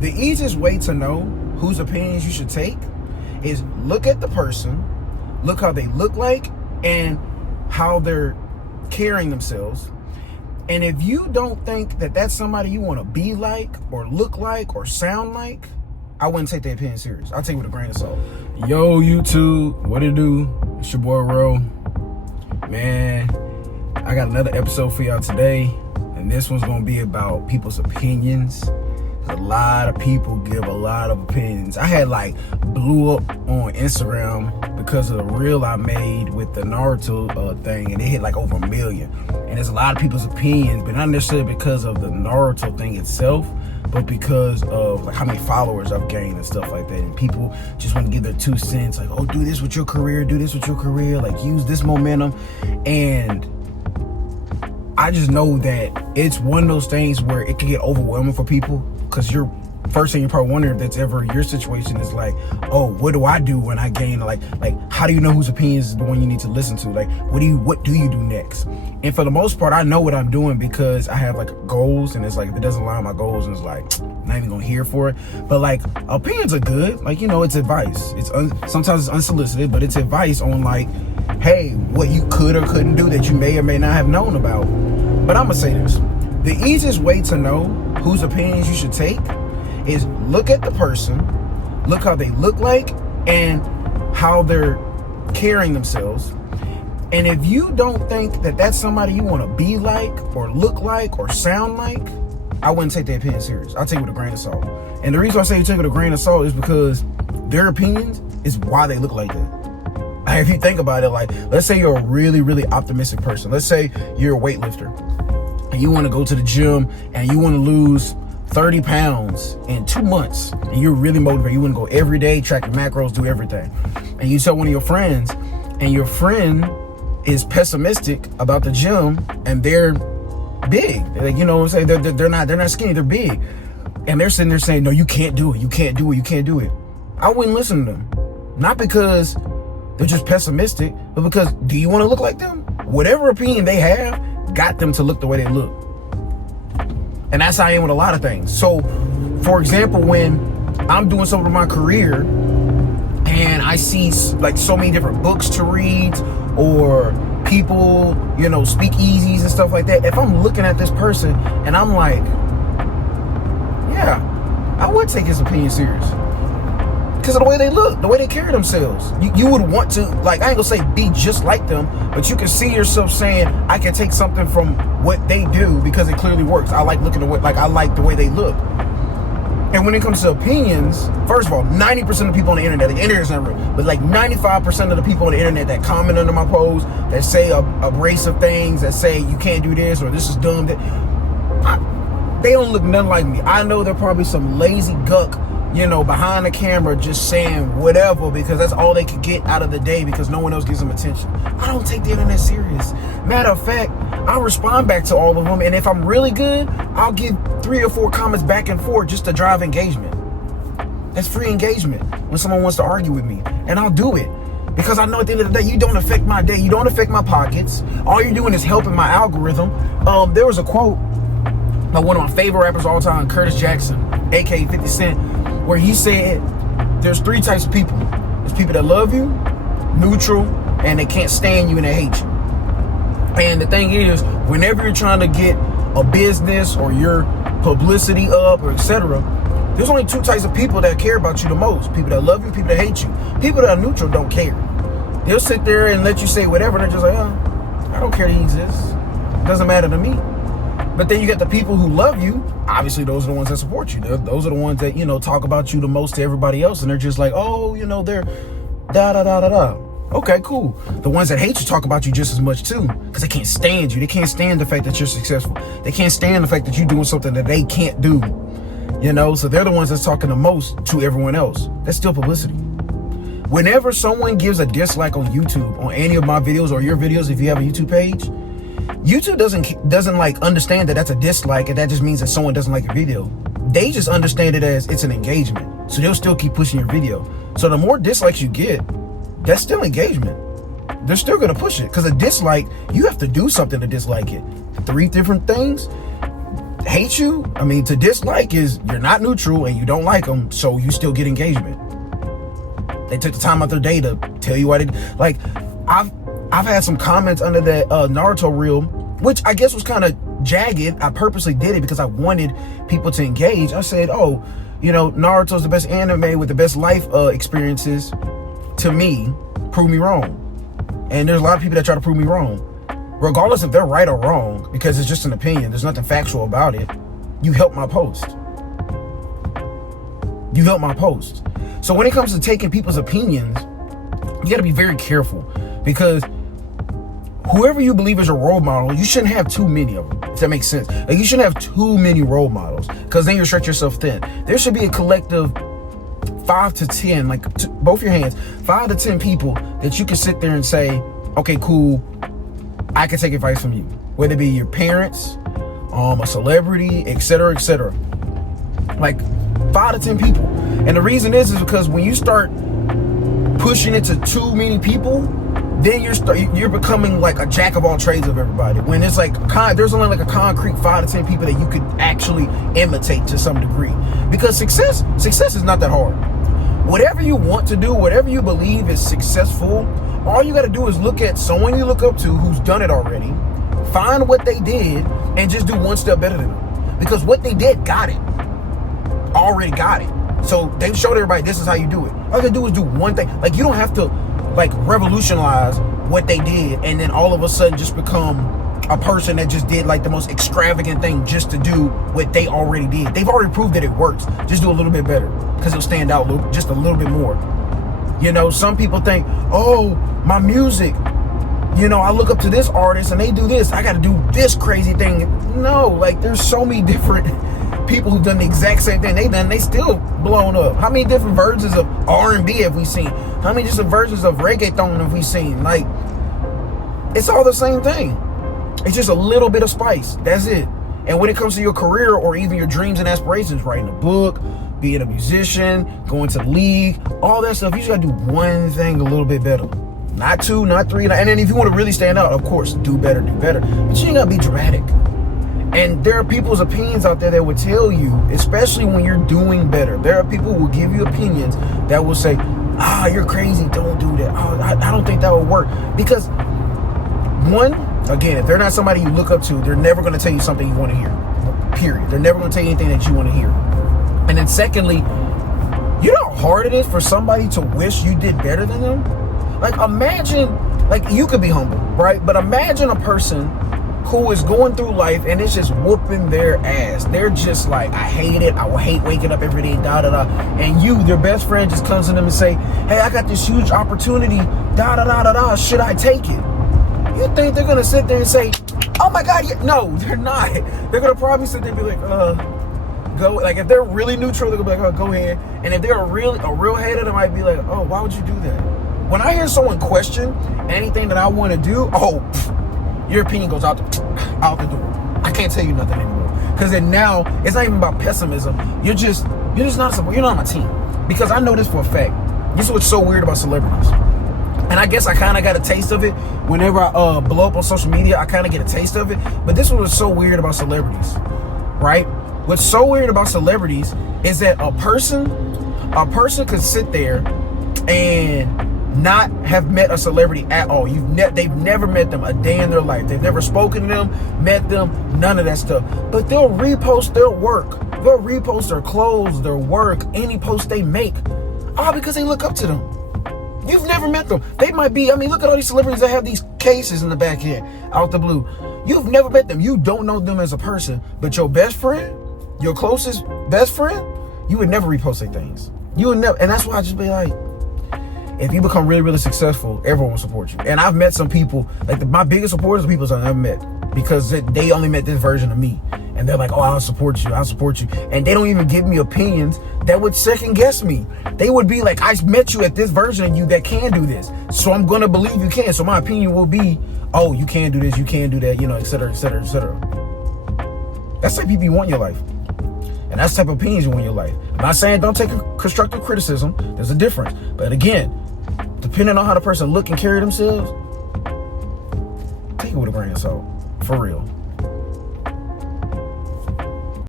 The easiest way to know whose opinions you should take is look at the person, look how they look like, and how they're carrying themselves. And if you don't think that that's somebody you want to be like or look like or sound like, I wouldn't take their opinion serious. I'll take it with a grain of salt. Yo, YouTube, what it do? It's your boy, Ro. Man, I got another episode for y'all today, and this one's going to be about people's opinions. A lot of people give a lot of opinions. I had blew up on Instagram because of the reel I made with the Naruto thing, and it hit over 1 million. And there's a lot of people's opinions, but not necessarily because of the Naruto thing itself, but because of how many followers I've gained and stuff like that. And people just want to give their 2 cents, oh, do this with your career, use this momentum. And I just know that it's one of those things where it can get overwhelming for people, because first thing you're probably wondering if that's ever your situation is oh, what do I do when I gain, how do you know whose opinions is the one you need to listen to? What do you do next? And for the most part, I know what I'm doing because I have goals, and it's if it doesn't align with my goals, and it's I'm not even gonna hear for it. But opinions are good, it's advice. Sometimes it's unsolicited, but it's advice on hey, what you could or couldn't do that you may or may not have known about. But I'm gonna say this: the easiest way to know whose opinions you should take is look at the person, look how they look like, and how they're carrying themselves. And if you don't think that that's somebody you want to be like or look like or sound like, I wouldn't take their opinion serious. I'll take it with a grain of salt. And the reason I say you take it with a grain of salt is because their opinions is why they look like that. If you think about it, let's say you're a really, really optimistic person. Let's say you're a weightlifter and you want to go to the gym and you want to lose 30 pounds in 2 months, and you're really motivated. You want to go every day, track your macros, do everything. And you tell one of your friends, and your friend is pessimistic about the gym, and they're big. You know what I'm saying? They're not skinny, they're big. And they're sitting there saying, no, you can't do it. You can't do it. You can't do it. I wouldn't listen to them. Not because they're just pessimistic, but because, do you want to look like them? Whatever opinion they have got them to look the way they look. And that's how I am with a lot of things. So, for example, when I'm doing something with my career and I see so many different books to read or people, speakeasies and stuff like that, if I'm looking at this person and I'm yeah, I would take his opinion serious. Because of the way they look, the way they carry themselves. You would want to, I ain't gonna say be just like them, but you can see yourself saying, I can take something from what they do because it clearly works. I like looking at what, I like the way they look. And when it comes to opinions, first of all, 90% of people on the internet is not real, but 95% of the people on the internet that comment under my post, that say a brace of things, that say you can't do this or this is dumb, they don't look nothing like me. I know they're probably some lazy guck, behind the camera just saying whatever because that's all they could get out of the day because no one else gives them attention. I don't take the internet serious. Matter of fact, I respond back to all of them, and if I'm really good, I'll give 3 or 4 comments back and forth just to drive engagement. That's free engagement when someone wants to argue with me, and I'll do it because I know at the end of the day, you don't affect my day, you don't affect my pockets. All you're doing is helping my algorithm. There was a quote by one of my favorite rappers of all time, Curtis Jackson, aka 50 Cent, where he said there's 3 types of people. There's people that love you, neutral, and they can't stand you and they hate you. And the thing is, whenever you're trying to get a business or your publicity up or etc., there's only 2 types of people that care about you the most. People that love you, people that hate you. People that are neutral don't care. They'll sit there and let you say whatever, and they're just I don't care he exists. It doesn't matter to me. But then you got the people who love you. Obviously, those are the ones that support you. Those are the ones that, talk about you the most to everybody else. And they're just oh, they're da-da-da-da-da. Okay, cool. The ones that hate you talk about you just as much too. Because they can't stand you. They can't stand the fact that you're successful. They can't stand the fact that you're doing something that they can't do. So they're the ones that's talking the most to everyone else. That's still publicity. Whenever someone gives a dislike on YouTube, on any of my videos or your videos, if you have a YouTube page, YouTube doesn't understand that that's a dislike, and that just means that someone doesn't like your video. They just understand it as it's an engagement, so they'll still keep pushing your video. So the more dislikes you get, that's still engagement. They're still gonna push it, because a dislike, you have to do something to dislike it. 3 different things. hate you, I mean, to dislike is you're not neutral and you don't like them, so you still get engagement. They took the time out their day to tell you what it, like, I've had some comments under that Naruto reel, which I guess was kind of jagged. I purposely did it because I wanted people to engage. I said, oh, you know, Naruto's the best anime with the best life experiences. To me, prove me wrong. And there's a lot of people that try to prove me wrong. Regardless if they're right or wrong, because it's just an opinion, there's nothing factual about it. You help my post. You help my post. So when it comes to taking people's opinions, you got to be very careful, because whoever you believe is your role model, you shouldn't have too many of them, if that makes sense. Like, you shouldn't have too many role models, because then you stretch yourself thin. There should be a collective 5 to 10, like both your hands, 5 to 10 people that you can sit there and say, okay, cool, I can take advice from you. Whether it be your parents, a celebrity, etc., etc. Like 5 to 10 people. And the reason is because when you start pushing it to too many people, then you're becoming like a jack of all trades of everybody. When it's like there's only like a concrete 5 to 10 people that you could actually imitate to some degree. Because success is not that hard. Whatever you want to do, whatever you believe is successful, all you got to do is look at someone you look up to who's done it already, find what they did, and just do one step better than them. Because what they did already got it. So they've showed everybody this is how you do it. All you gotta do is do one thing. Like, you don't have to like revolutionize what they did and then all of a sudden just become a person that just did like the most extravagant thing just to do what they already did. They've already proved that it works. Just do a little bit better, because it'll stand out just a little bit more. You know, some people think, oh, my music, you know, I look up to this artist and they do this, I got to do this crazy thing. No, like, there's so many different people who've done the exact same thing they still blown up. How many different versions of R&B have we seen? How many different versions of reggaeton have we seen? Like, it's all the same thing. It's just a little bit of spice. That's it. And when it comes to your career or even your dreams and aspirations, writing a book, being a musician, going to the league, all that stuff, you just gotta do one thing a little bit better. Not 2, not 3. And then if you want to really stand out, of course, do better. But you ain't gotta be dramatic. And there are people's opinions out there that would tell you, especially when you're doing better, there are people who will give you opinions that will say, you're crazy, don't do that. I don't think that would work. Because one, again, if they're not somebody you look up to, they're never going to tell you something you want to hear, period. They're never going to tell you anything that you want to hear. And then secondly, you know how hard it is for somebody to wish you did better than them? Like, imagine, like, you could be humble, right? But imagine a person who is going through life and it's just whooping their ass. They're just like, I hate it. I will hate waking up every day, da-da-da. And you, their best friend, just comes to them and say, hey, I got this huge opportunity, da-da-da-da-da. Should I take it? You think they're going to sit there and say, oh my God, yeah. No, they're not. They're going to probably sit there and be like, go. Like, if they're really neutral, they're going to be like, oh, go ahead. And if they're a real hater, they might be like, oh, why would you do that? When I hear someone question anything that I want to do, your opinion goes out the door. I can't tell you nothing anymore. Because then now, it's not even about pessimism. You're just not on my team. Because I know this for a fact. This is what's so weird about celebrities. And I guess I kind of got a taste of it whenever I blow up on social media. I kind of get a taste of it. But this is what's so weird about celebrities, right? What's so weird about celebrities is that a person could sit there and not have met a celebrity at all. They've never met them a day in their life. They've never spoken to them, met them, none of that stuff. But they'll repost their work. They'll repost their clothes, their work, any post they make, all because they look up to them. You've never met them. They might be, look at all these celebrities that have these cases in the back end, out the blue. You've never met them. You don't know them as a person. But your best friend, your closest best friend, you would never repost their things. You would never. And that's why I just be like, if you become really, really successful, everyone will support you. And I've met some people, like my biggest supporters are people I've never met, because they only met this version of me. And they're like, oh, I'll support you. And they don't even give me opinions that would second guess me. They would be like, I met you at this version of you that can do this, so I'm going to believe you can. So my opinion will be, oh, you can do this, you can do that, et cetera, et cetera, et cetera. That's the type of people you want in your life. And that's the type of opinions you want in your life. I'm not saying don't take constructive criticism. There's a difference. But again, depending on how the person look and carry themselves, take it with a grain of salt. For real.